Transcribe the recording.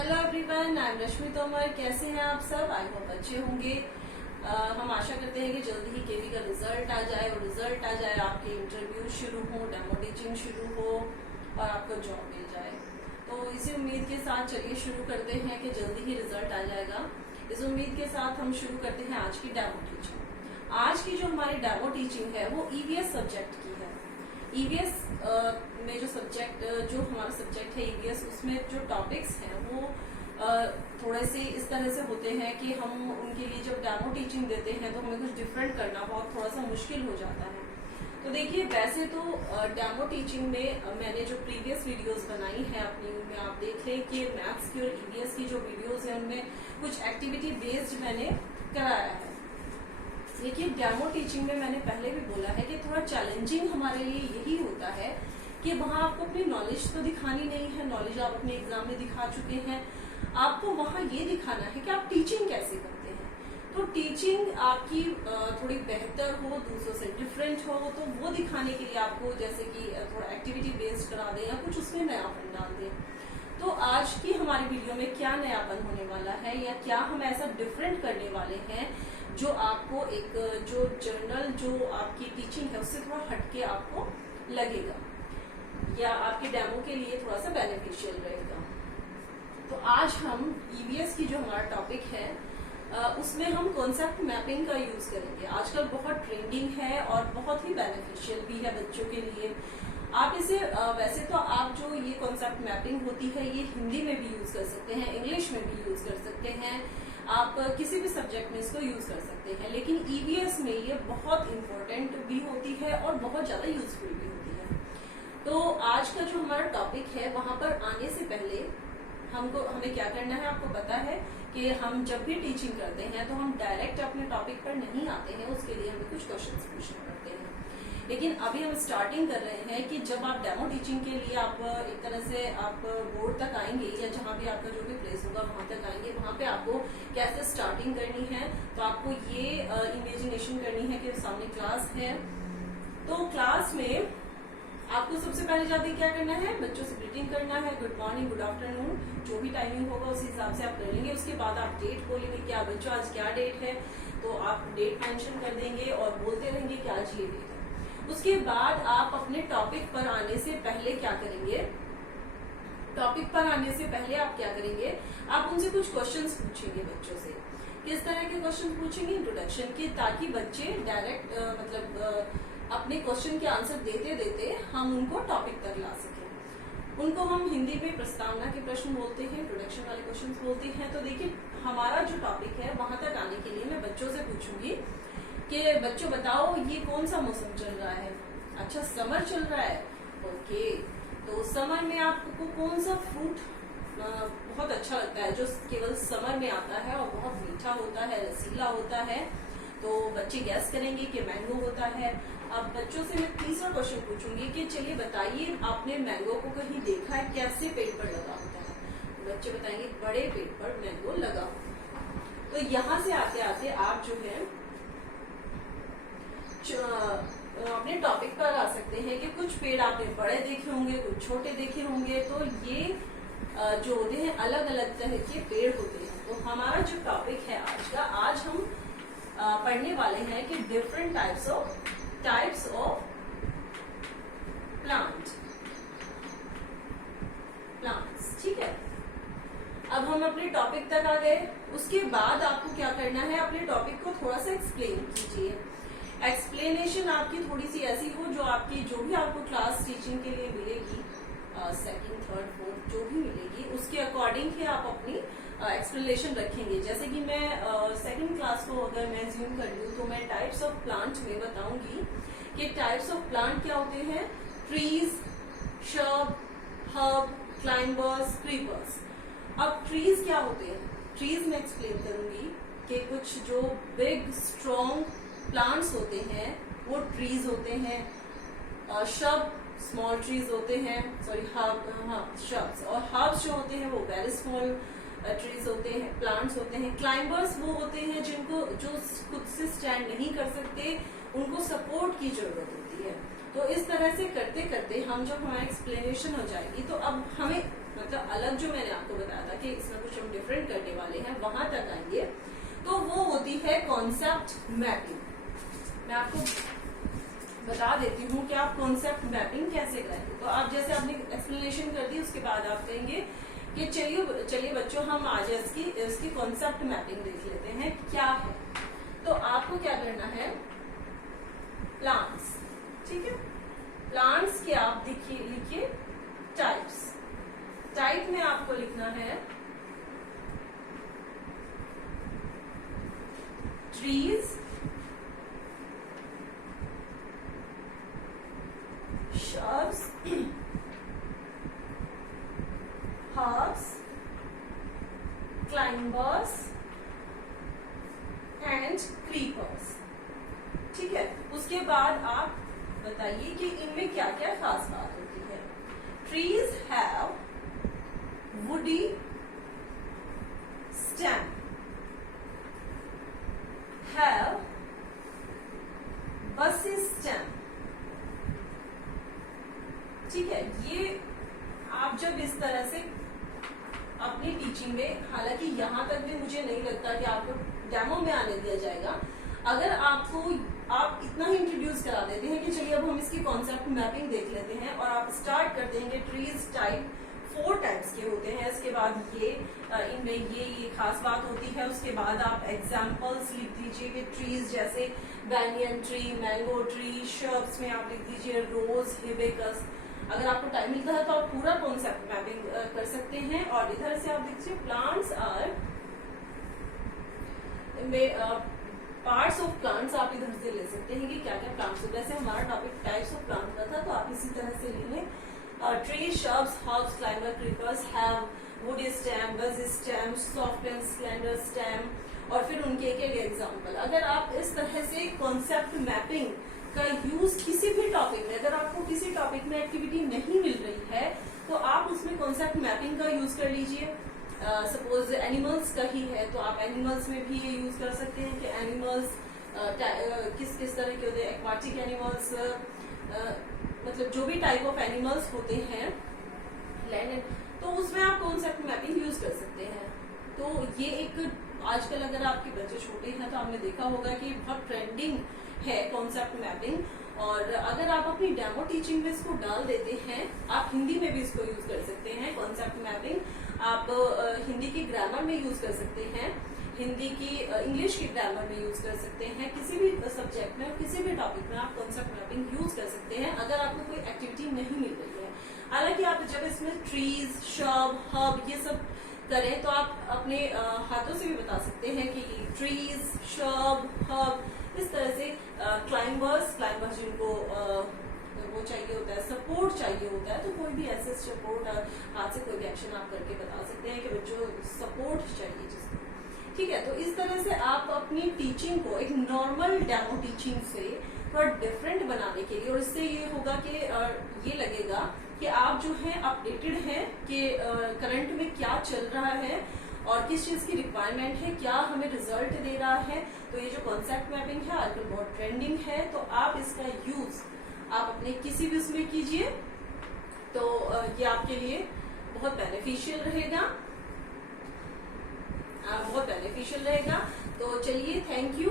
Hello everyone, I am रश्मि तोमर। कैसे हैं आप सब? आई होप अच्छे होंगे। हम आशा करते हैं कि जल्दी ही केवी का रिजल्ट आ जाए और रिजल्ट आ जाए, आपके इंटरव्यू शुरू हो, डेमो टीचिंग शुरू हो और आपको जॉब मिल जाए। तो इसी उम्मीद के साथ चलिए शुरू करते हैं कि जल्दी ही रिजल्ट आ जाएगा। इस उम्मीद के साथ हम शुरू करते हैं आज की डेमो टीचिंग। आज की जो हमारी डेमो टीचिंग है वो ईवीएस सब्जेक्ट की है। ईवीएस में जो सब्जेक्ट जो हमारा सब्जेक्ट है ईवीएस, उसमें जो टॉपिक्स हैं वो थोड़े से इस तरह से होते हैं कि हम उनके लिए जब डेमो टीचिंग देते हैं तो हमें कुछ डिफरेंट करना बहुत थोड़ा सा मुश्किल हो जाता है। तो देखिए, वैसे तो डेमो टीचिंग में मैंने जो प्रीवियस वीडियोस बनाई है अपनी, उनमें आप देख लें कि मैथ्स की और ईवीएस की जो वीडियोस हैं उनमें कुछ एक्टिविटी बेस्ड मैंने कराया है। देखिए, डेमो टीचिंग में मैंने पहले भी बोला है कि थोड़ा चैलेंजिंग हमारे लिए यही होता है कि वहां आपको अपनी नॉलेज तो दिखानी नहीं है, नॉलेज आप अपने एग्जाम में दिखा चुके हैं, आपको वहां ये दिखाना है कि आप टीचिंग कैसे करते हैं। तो टीचिंग आपकी थोड़ी बेहतर हो, दूसरों से डिफरेंट हो, तो वो दिखाने के लिए आपको जैसे कि थोड़ा एक्टिविटी बेस्ड करा दें या कुछ उसमें नयापन डाल दें। तो आज की हमारी वीडियो में क्या नयापन होने वाला है या क्या हम ऐसा डिफरेंट करने वाले हैं जो आपको एक जो जर्नल जो आपकी टीचिंग है उससे थोड़ा हटके आपको लगेगा या आपके डेमो के लिए थोड़ा सा बेनिफिशियल रहेगा। तो आज हम ईवीएस की जो हमारा टॉपिक है उसमें हम कॉन्सेप्ट मैपिंग का यूज करेंगे। आजकल बहुत ट्रेंडिंग है और बहुत ही बेनिफिशियल भी है बच्चों के लिए। आप इसे वैसे तो आप जो ये कॉन्सेप्ट मैपिंग होती है ये हिंदी में भी यूज कर सकते हैं, इंग्लिश में भी यूज कर सकते हैं, आप किसी भी सब्जेक्ट में इसको यूज कर सकते हैं, लेकिन ईवीएस में ये बहुत इंपॉर्टेंट भी होती है और बहुत ज्यादा यूजफुल भी होती है। तो आज का जो हमारा टॉपिक है वहां पर आने से पहले हमें क्या करना है, आपको पता है कि हम जब भी टीचिंग करते हैं तो हम डायरेक्ट अपने टॉपिक पर नहीं आते हैं, उसके लिए हमें कुछ क्वेश्चंस पूछने पड़ते हैं। लेकिन अभी हम स्टार्टिंग कर रहे हैं कि जब आप डेमो टीचिंग के लिए आप एक तरह से आप बोर्ड तक आएंगे या जहां भी आपका जो भी प्लेस होगा वहां तक आएंगे, वहां पे आपको कैसे स्टार्टिंग करनी है। तो आपको ये इमेजिनेशन करनी है कि सामने क्लास है। तो क्लास में आपको सबसे पहले जाके क्या करना है, बच्चों से ग्रीटिंग करना है, गुड मॉर्निंग, गुड आफ्टरनून, जो भी टाइमिंग होगा उस हिसाब से आप कर लेंगे। उसके बाद आप डेट बोलेंगे, क्या बच्चों आज क्या डेट है, तो आप डेट मेंशन कर देंगे और बोलते रहेंगे कि आज ये डेट है। उसके बाद आप अपने टॉपिक पर आने से पहले क्या करेंगे, टॉपिक पर आने से पहले आप क्या करेंगे, आप उनसे कुछ क्वेश्चंस पूछेंगे बच्चों से। किस तरह के क्वेश्चन पूछेंगे, इंट्रोडक्शन के, ताकि बच्चे डायरेक्ट अपने क्वेश्चन के आंसर देते देते हम उनको टॉपिक तक ला सकें। उनको हम हिंदी में प्रस्तावना के प्रश्न बोलते हैं, इंट्रोडक्शन वाले क्वेश्चन बोलते हैं। तो देखिए, हमारा जो टॉपिक है वहां तक आने के लिए मैं बच्चों से पूछूंगी कि बच्चों बताओ ये कौन सा मौसम चल रहा है। अच्छा, समर चल रहा है, ओके। तो समर में आपको कौन सा फ्रूट बहुत अच्छा लगता है जो केवल समर में आता है और बहुत मीठा होता है, रसीला होता है। तो बच्चे गैस करेंगे कि मैंगो होता है। अब बच्चों से मैं तीसरा क्वेश्चन पूछूंगी कि चलिए बताइए, आपने मैंगो को कहीं देखा है, कैसे पेड़ पर लगा होता है। तो बच्चे बताएंगे बड़े पेड़ पर मैंगो लगा होता है। तो यहाँ से आते आते आप जो है अपने टॉपिक पर आ सकते हैं कि कुछ पेड़ आपने बड़े देखे होंगे, कुछ छोटे देखे होंगे। तो ये जो होते हैं अलग अलग तरह के पेड़ होते हैं। तो हमारा जो टॉपिक है आज का, आज हम पढ़ने वाले हैं कि डिफरेंट टाइप्स ऑफ प्लांट्स। ठीक है, अब हम अपने टॉपिक तक आ गए। उसके बाद आपको क्या करना है, अपने टॉपिक को थोड़ा सा एक्सप्लेन कीजिए। एक्सप्लेनेशन आपकी थोड़ी सी ऐसी हो जो आपकी जो भी आपको क्लास टीचिंग के लिए मिलेगी, सेकंड, थर्ड, फोर्थ जो भी मिलेगी, उसके अकॉर्डिंग ही आप अपनी एक्सप्लेनेशन रखेंगे। जैसे कि मैं सेकंड क्लास को अगर मैं ज्यूम कर लूँ तो मैं टाइप्स ऑफ प्लांट में बताऊंगी कि टाइप्स ऑफ प्लांट क्या होते हैं, ट्रीज, शब, हर्ब, क्लाइंबर्स, क्रीपर्स। अब ट्रीज क्या होते हैं, ट्रीज में एक्सप्लेन करूंगी कि कुछ जो बिग स्ट्रॉन्ग प्लांट्स होते हैं वो ट्रीज होते हैं। शब स्मॉल ट्रीज होते हैं, सॉरी शब्स, और हर्ब्स जो होते हैं वो वेरी स्मॉल ट्रीज होते हैं, प्लांट्स होते हैं। क्लाइंबर्स वो होते हैं जिनको जो खुद से स्टैंड नहीं कर सकते, उनको सपोर्ट की जरूरत होती है। तो इस तरह से करते करते हम जब हमारी एक्सप्लेनेशन हो जाएगी तो अब हमें मतलब अलग जो मैंने आपको बताया था कि इसमें कुछ हम डिफरेंट करने वाले हैं, वहां तक आएंगे तो वो होती है कॉन्सेप्ट मैपिंग। मैं आपको बता देती हूँ कि आप कॉन्सेप्ट मैपिंग कैसे करेंगे। तो आप जैसे आपने एक्सप्लेनेशन कर दी, उसके बाद आप कहेंगे कि चलिए बच्चों हम आज इसकी कॉन्सेप्ट मैपिंग देख लेते हैं क्या है। तो आपको क्या करना है, प्लांट्स, ठीक है, प्लांट्स के आप लिखिए टाइप्स। टाइप में आपको लिखना है trees, shrubs, herbs, climbers and creepers। ठीक है, उसके बाद आप बताइए कि इनमें क्या क्या खास बात होती है। Trees have woody stem, have bussy stem। ठीक है, ये आप जब इस तरह से अपनी टीचिंग में, हालांकि यहाँ तक भी मुझे नहीं लगता कि आपको डेमो में आने दिया जाएगा, अगर आप इतना ही इंट्रोड्यूस करा देते हैं कि चलिए अब हम इसकी कॉन्सेप्ट मैपिंग देख लेते हैं और आप स्टार्ट कर देंगे ट्रीज टाइप 4 टाइप्स के होते हैं, इसके बाद ये इनमें ये खास बात होती है, उसके बाद आप एग्जाम्पल्स लिख दीजिए कि ट्रीज जैसे banyan tree, mango tree, shrubs में आप लिख दीजिए रोज, हिबिस्कस। अगर आपको टाइम मिलता है तो आप पूरा कॉन्सेप्ट मैपिंग कर सकते हैं। और इधर से आप देखिए plants are parts of plants, आप इधर से ले सकते हैं कि क्या क्या प्लांट्स होते हैं। जैसे हमारा टॉपिक टाइप्स ऑफ प्लांट का था, तो आप इसी तरह से ले लें। Tree, shrubs, herbs, climber, creepers have woody stem, bushy stem, soft and slender stem, और फिर उनके एक एक एग्जाम्पल। अगर आप इस तरह से कॉन्सेप्ट मैपिंग का यूज किसी भी टॉपिक में, अगर आपको किसी टॉपिक में एक्टिविटी नहीं मिल रही है तो आप उसमें कॉन्सेप्ट मैपिंग का यूज कर लीजिए। सपोज एनिमल्स का ही है तो आप एनिमल्स में भी ये यूज कर सकते हैं कि एनिमल्स किस किस तरह के होते हैं, एक्वाटिक एनिमल्स, मतलब जो भी टाइप ऑफ एनिमल्स होते हैं लैंड, तो उसमें आप कॉन्सेप्ट मैपिंग यूज कर सकते हैं। तो ये एक आजकल अगर आपके बच्चे छोटे हैं तो आपने देखा होगा कि बहुत ट्रेंडिंग है कॉन्सेप्ट मैपिंग। और अगर आप अपनी डेमो टीचिंग में इसको डाल देते हैं, आप हिंदी में भी इसको यूज कर सकते हैं कॉन्सेप्ट मैपिंग। आप हिंदी की ग्रामर में यूज कर सकते हैं, हिंदी की इंग्लिश की ग्रामर में यूज कर सकते हैं, किसी भी सब्जेक्ट में किसी भी टॉपिक में आप कॉन्सेप्ट मैपिंग यूज कर सकते हैं अगर आपको कोई एक्टिविटी नहीं मिल रही है। हालांकि आप जब इसमें ट्रीज, शर्ब, हर्ब ये सब करें तो आप अपने हाथों से भी बता सकते हैं कि ट्रीज, शर्ब, हर्ब, इस तरह से क्लाइंबर्स जिनको वो चाहिए होता है, सपोर्ट चाहिए होता है, तो कोई भी ऐसे सपोर्ट हाथ से कोई भी एक्शन आप करके बता सकते हैं कि बच्चों सपोर्ट चाहिए जिसको। ठीक है, तो इस तरह से आप अपनी टीचिंग को एक नॉर्मल डेमो टीचिंग से थोड़ा डिफरेंट बनाने के लिए, और इससे ये होगा कि ये लगेगा कि आप जो है अपडेटेड हैं कि करंट में क्या चल रहा है और किस चीज की रिक्वायरमेंट है, क्या हमें रिजल्ट दे रहा है। तो ये जो कॉन्सेप्ट मैपिंग है आजकल बहुत ट्रेंडिंग है, तो आप इसका यूज आप अपने किसी भी उसमें कीजिए, तो ये आपके लिए बहुत बेनिफिशियल रहेगा, तो चलिए, थैंक यू।